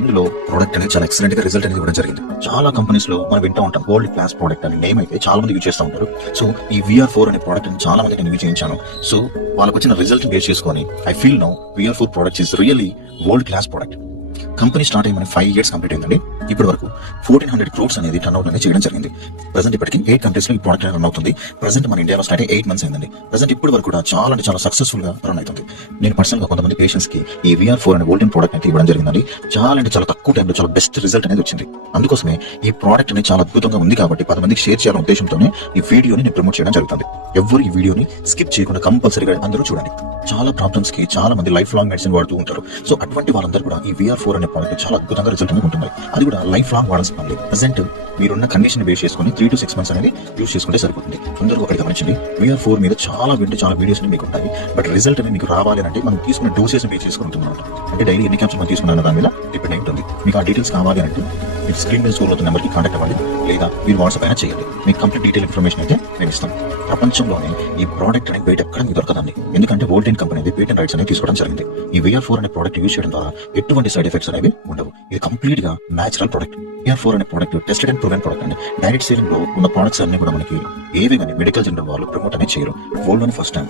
ఇందులో ప్రోడక్ట్ అనేది చాలా ఎక్సలెంట్ గా రిజల్ట్ అనేది ఇవ్వడం జరిగింది. చాలా కంపెనీస్ లో మనం వింటూ ఉంటాం వరల్డ్ క్లాస్ ప్రోడక్ట్ అని నేమ్ అయితే చాలా మంది యూజ్ చేస్తూ ఉంటారు. సో ఈ VR4 అనే ప్రోడక్ట్ అని చాలా మంది నేను యూజ్ చేయించాను. సో వాళ్ళకి వచ్చిన రిజల్ట్ బేస్ చేసుకొని I feel now VR4 product is really world class product. Company start అయ్యి 5 years కంప్లీట్ అయిందండి. ఇప్పటి వరకు 1400 crores అనేది టర్న్ అవుట్ అనేది చేయడం జరిగింది. ప్రెసెంట్ ఇప్పటికి 8 కంట్రీస్ లో ఈ ప్రోడక్ట్ రన్ అవుతుంది. ప్రెసెంట్ మన ఇండియాలో స్టార్ట్ అయ్యి 8 months అయిందండి. ప్రెసెంట్ ఇప్పటి వరకు కూడా చాలా సక్సెస్ఫుల్ గా రన్ అవుతుంది. నేను పర్సనల్ గా కొంతమంది పేషెంట్స్ కి ఈ VR4 అనే వోల్టేజ్ ప్రోడక్ట్ అయితే ఇవ్వడం జరిగిందండి. చాలా తక్కువ టైంలో చాలా బెస్ట్ రిజల్ట్ అనేది వచ్చింది. అందుకోసమే ఈ ప్రోడక్ట్ అనేది చాలా అద్భుతంగా ఉంది కాబట్టి 10 మందికి షేర్ చేయాలనే ఉద్దేశంతోనే ఈ వీడియోని నేను ప్రమోట్ చేయడం జరుగుతుంది. ఎవరు ఈ వీడియోని స్కిప్ చేయకుండా కంపల్సరీగా అందరూ చూడండి. చాలా ప్రాబ్లమ్స్ కి చాలా మంది లైఫ్ లాంగ్ మెడిసిన్ వాడుతూ ఉంటారు. సో అటువంటి వాళ్ళందరూ కూడా ఈ VR4 అనే ప్రోడక్ట్ చాలా అద్భుతంగా రిజల్ట్ అనేది ఉంటుంది. అది కూడా లైఫ్ లాంగ్ వాడాల్సిన పని లేదు. ప్రెసెంట్ మీరున్న కండిషన్ బేస్ చేసుకుని 3 to 6 months అనేది యూజ్ చేసుకుంటే సరిపోతుంది. అందరూ ఒకటి గమనించండి, VR4 మీద చాలా వీడియోస్ మీకు ఉంటాయి. బట్ రిజల్ట్ అనేది మీకు రావాలి అంటే మనం తీసుకున్న డోసెస్ బేస్ చేసుకుని ఉంటుంది. అంటే డైలీ ఎన్ని క్యాప్స్ మనం తీసుకున్న దాని మీద డిపెండ్ అయి ఉంటుంది. మీకు ఆ డీటెయిల్స్ కావాలి అంటే మీరు స్క్రీన్ మీద స్టోర్ అవుతున్న నెంబర్కి కాంటాక్ట్ అవ్వండి, లేదా మీరు వాట్సాప్ అయినా చేయండి. మీకు కంప్లీట్ డీటెయిల్ ఇన్ఫర్మేషన్ అయితే మేము ఇస్తాం. ప్రపంచంలోనే ఈ ప్రోడక్ట్ అనేది బయట ఎక్కడ మీకు దొరకదండి. ఎందుకంటే వోల్టేజ్ కంపెనీ అనేది పేటెంట్ రైట్స్ అనేది తీసుకోవడం జరిగింది. ఈ VR4 అనే ప్రోడక్ట్ యూజ్ చేయడం ద్వారా ఎటువంటి సైడ్ ఎఫెక్ట్స్ అనేవి ఉండవు. ఇది కంప్లీట్ గా న్యాచురల్ ప్రోడక్ట్. VR4 అనే product tested and proven product అండి. డైరెక్ట్ సేలింగ్ లో ఉన్న ప్రోడక్ట్స్ అన్ని కూడా మనకి ఏవి కానీ మెడికల్ జనరల్ వాళ్ళు ప్రమోట్ అనేది చేయరు. వరల్డ్ లోని ఫస్ట్ టైం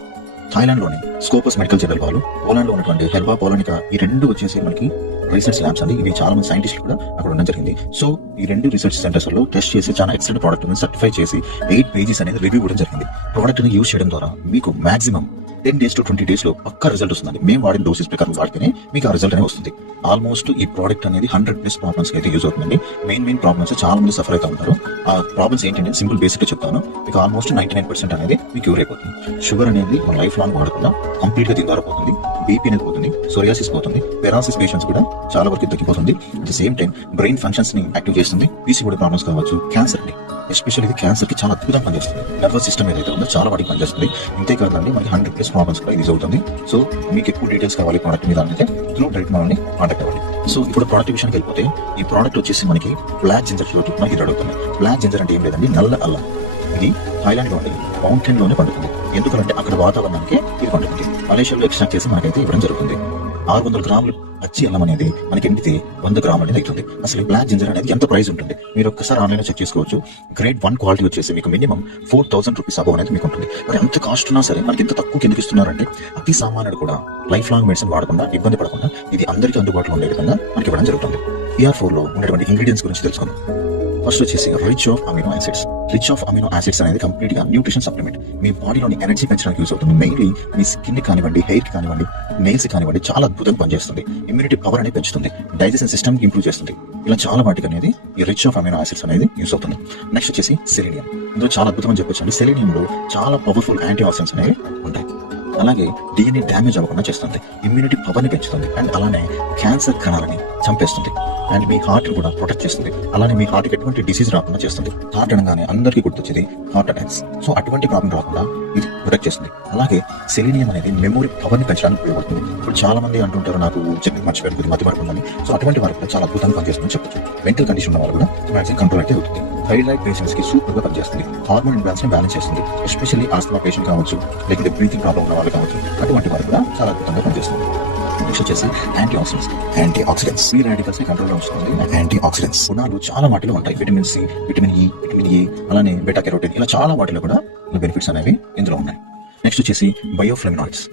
థాయిలాండ్ లోని స్కోపస్ మెడికల్ జనరల్ వాళ్ళు, పోలాండ్ లో ఉన్నటువంటి హెర్బా పోలానికా, ఈ రెండు వచ్చేసి మనకి రీసెర్చ్ ల్యాబ్స్ అండి. ఇవి చాలా మంది సైంటిస్టులు కూడా అక్కడ ఉండడం జరిగింది. సో ఈ రెండు రీసెర్చ్ సెంటర్స్ లో టెస్ట్ చేసి చాలా ఎక్సలెంట్ ప్రోడక్ట్ సర్టిఫై చేసి 8 pages అనేది రివ్యూ కూడా జరిగింది. ప్రోడక్ట్ ని యూజ్ చేయడం ద్వారా మీకు మాక్సిమం 10 days to 20 days లో పక్కా రిజల్ట్ వస్తుంది. మేము వాడిన డోసెస్ ప్రకారం వాడితేనే మీకు ఆ రిజల్ట్ అనేది వస్తుంది. ఆల్మోస్ట్ ఈ ప్రోడక్ట్ అనేది 100+ ప్రాబ్లమ్స్ అయితే యూజ్ అవుతుందండి. మెయిన్ ప్రాబ్లమ్స్ చాలా మంది సఫర్ అవుతూ ఉంటారు. ఆ ప్రాబ్లమ్స్ ఏంటంటే సింపుల్ బేసిక్ గా చెప్తాను. మీకు ఆల్మోస్ట్ 99% అనేది మీకు క్యూర్ అయిపోతుంది. షుగర్ అనేది మన లైఫ్ లాంగ్ వాడకుండా కంప్లీట్ గా దీని ద్వారా పోతుంది. బీపీ అనేది పోతుంది, సోరియాసిస్ పోతుంది, పెరాసిస్ పేషెంట్స్ కూడా చాలా వరకు తగ్గిపోతుంది. At the same time brain functions ని యాక్టివ్ చేస్తుంది. PCOD ప్రాబ్లమ్స్ కావచ్చు, క్యాన్సర్ ని, ఎస్పెషల్లీ ఇది క్యాన్సర్ కి చాలా అద్భుతంగా పనిచేస్తుంది. నర్వస్ సిస్టమ్ ఏదైతే ఉందో చాలా వాటికి పనిచేస్తుంది. ఇంతేకాదండి మనకి 100+ ప్రాబ్లమ్స్ కూడా యూజ్ అవుతుంది. సో మీకు ఎక్కువ డీటెయిల్స్ కావాలి ప్రోడక్ట్ మీద అంటే త్రూ డైరెక్ట్ మనల్ని కాంటాక్ట్ అవ్వండి. సో ఇప్పుడు ప్రోడక్ట్ విషయానికి వెళ్ళిపోతే ఈ ప్రోడక్ట్ వచ్చేసి మనకి బ్లాక్ జింజర్ ఫ్లోట్ మనకి అడుగుతుంది. బ్లాక్ జింజర్ అంటే ఏం లేదండి, నల్ల అల్లం. ఇది థాయిలాండ్ లోని మౌంటైన్ లోనే పండుతుంది. ఎందుకంటే అక్కడ వాతావరణానికి ఇది పండుతుంది. మలేషియాలో ఎక్స్ట్రాక్ట్ చేసి మనకైతే ఇవ్వడం జరుగుతుంది. 600 గ్రాములు పచ్చి అల్లం అనేది మనకి ఎండితే 100 గ్రాములు అనేది అవుతుంది. అసలు బ్లాక్ జింజర్ అనేది ఎంత ప్రైస్ ఉంటుంది మీరు ఒక్కసారి ఆన్లైన్ లో చెక్ చేసుకోవచ్చు. గ్రేడ్ 1 క్వాలిటీ వచ్చేసి మీకు మినిమం 4000 రూపీస్ అబౌవ్ అనేది మీకు ఉంటుంది. మరి అంత కాస్ట్ ఉన్నా సరే మనకి ఎంత తక్కువ కిందకి ఇస్తున్నారంటే అతి సామాన్యుడు కూడా లైఫ్ లాంగ్ మెడిసిన్ వాడకుండా ఇబ్బంది పడకుండా ఇది అందరికీ అందుబాటులో ఉండే విధంగా మనకి ఇవ్వడం జరుగుతుంది. VR4 లో ఉన్నటువంటి ఇంగ్రీడియంట్స్ గురించి తెలుసుకుందాం. ఫస్ట్ వచ్చేసి rich of amino acids. Rich of amino acids అనేది కంప్లీట్ గా న్యూట్రిషన్ సప్లిమెంట్. మీ బాడీలోని ఎనర్జీ పెంచడానికి యూజ్ అవుతుంది. మెయిన్లీ మీ స్కిన్ కానివ్వండి, హెయిర్ కి కానివ్వండి, నెయిల్స్ కానివ్వండి చాలా అద్భుతంగా పనిచేస్తుంది. ఇమ్యూనిటీ పవర్ అనేది పెంచుతుంది. డైజెషన్ సిస్టమ్ ఇంప్రూవ్ చేస్తుంది. ఇలా చాలా వాటికి అనేది ఈ రిచ్ ఆఫ్ అమినో యాసిడ్స్ అనేది యూజ్ అవుతుంది. నెక్స్ట్ వచ్చేసి సెలీనియం. ఇందులో చాలా అద్భుతం చెప్పొచ్చు అండి. సెలీనియం లో చాలా పవర్ఫుల్ యాంటీ ఆక్సిడెంట్స్ అనేవి ఉంటాయి. అలాగే DNA డ్యామేజ్ అవ్వకుండా చేస్తుంది. ఇమ్యూనిటీ పవర్ ని పెంచుతుంది. అండ్ అలానే క్యాన్సర్ కణాలని చంపేస్తుంది. అండ్ మీ హార్ట్ కూడా ప్రొటెక్ట్ చేస్తుంది. అలానే మీ హార్ట్ కి ఎటువంటి డిసీజ్ రాకుండా చేస్తుంది. హార్ట్ అనగానే అందరికీ గుర్తొచ్చేది హార్ట్ అటాక్స్. సో అటువంటి ప్రాబ్లం రాకుండా ఇది ప్రొటెక్ట్ చేస్తుంది. అలాగే సెలీనియం అనేది మెమొరీ పవర్ ని పెంచడానికి ఉపయోగపడుతుంది. ఇప్పుడు చాలా మంది అంటుంటారు నాకు చెప్పి మర్చిపోయి మతి పడుతుందని. సో అటువంటి వారికి కూడా చాలా అద్భుతంగా పనిచేస్తుందని చెప్పొచ్చు. మెంటల్ కండిషన్ ఉన్న వాళ్ళు కూడా మ్యాక్సిమం కంట్రోల్ అయితే అవుతుంది. థైరాయిడ్ పేషెంట్స్ కి సూపర్ గా పనిచేస్తుంది. హార్మోన్ ఇంబ్యాలెన్స్ ని బ్యాలెన్స్ చేస్తుంది. ఎస్పెషల్లీ ఆస్తమా పేషెంట్ కావచ్చు, లేకపోతే బ్రీతింగ్ ప్రాబ్లం ఉన్న వాళ్ళు కావచ్చు, అటువంటి వారు కూడా చాలా అద్భుతంగా పనిచేస్తుంది. నెక్స్ట్ వచ్చేసి యాంటీ ఆక్సిడెంట్స్. ఫ్రీ రాడికల్స్ ని కంట్రోల్ లో ఉంచుతుంది. యాంటీ ఆక్సిడెంట్స్ గుణాలు చాలా వాటిలో ఉంటాయి. Vitamin C, vitamin E, vitamin A, అలానే బెటా కెరోటిన్, ఇలా చాలా వాటిలో కూడా బెనిఫిట్స్ అనేవి ఇందులో ఉన్నాయి. నెక్స్ట్ వచ్చేసి బయోఫ్లెవనాయిడ్స్.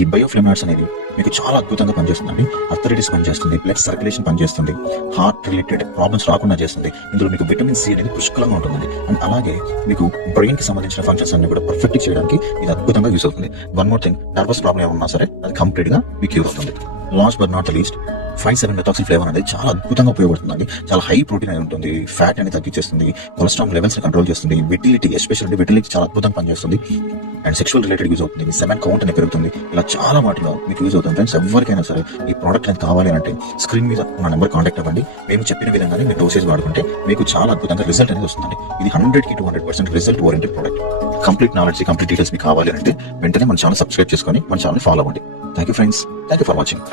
ఈ బయోఫ్లెవనాయిడ్స్ అనేది మీకు చాలా అద్భుతంగా పనిచేస్తుందండి. అథరైటిస్ పనిచేస్తుంది, బ్లడ్ సర్క్యులేషన్ పనిచేస్తుంది, హార్ట్ రిలేటెడ్ ప్రాబ్లమ్స్ రాకుండా చేస్తుంది. ఇందులో మీకు విటమిన్ C అనేది పుష్కలంగా ఉంటుందండి. అండ్ అలాగే మీకు బ్రెయిన్ కి సంబంధించిన ఫంక్షన్స్ అన్ని కూడా పర్ఫెక్ట్ చేయడానికి ఇది అద్భుతంగా యూస్ అవుతుంది. One more thing, nervous problem ఏమన్నా సరే అది కంప్లీట్ గా మీకు యూస్ అవుతుంది. Last but not the least 5,7-మెథాక్సిల్ ఫ్లేవర్ అనేది చాలా అద్భుతంగా ఉపయోగపడుతుంది. చాలా హై ప్రోటీన్ అనేది ఉంటుంది. ఫ్యాట్ అనేది తగ్గించేస్తుంది. కొలెస్ట్రాల్ లెవెల్స్ ని కంట్రోల్ చేస్తుంది. విటిలిటీ, ఎస్పెషల్లీ విటిలిటీ చాలా అద్భుతంగా పనిచేస్తుంది. అండ్ సెక్షువల్ రిలేటెడ్ యూజ్ అవుతుంది. మీ సెమెన్ కౌంట్ అనేది పెరుగుతుంది. ఇలా చాలా వాటిలో మీకు యూజ్ అవుతుంది. ఫ్రెండ్స్ ఎవరికైనా సరే ఈ ప్రోడక్ట్ అనేది కావాలి అంటే స్క్రీన్ మీద ఉన్న నెంబర్ కాంటాక్ట్ అవ్వండి. మేము చెప్పిన విధంగానే మీరు డోసేజ్ వాడుకుంటే మీకు చాలా అద్భుతంగా రిజల్ట్ అనేది వస్తుంది. ఇది 100కి 200% result oriented product. Complete knowledge, complete details మీకు కావాలి అంటే వెంటనే మన ఛానల్ సబ్స్క్రైబ్ చేసుకొని మన ఛానల్ ఫాలో అవ్వండి. Thank you friends. Thank you for watching.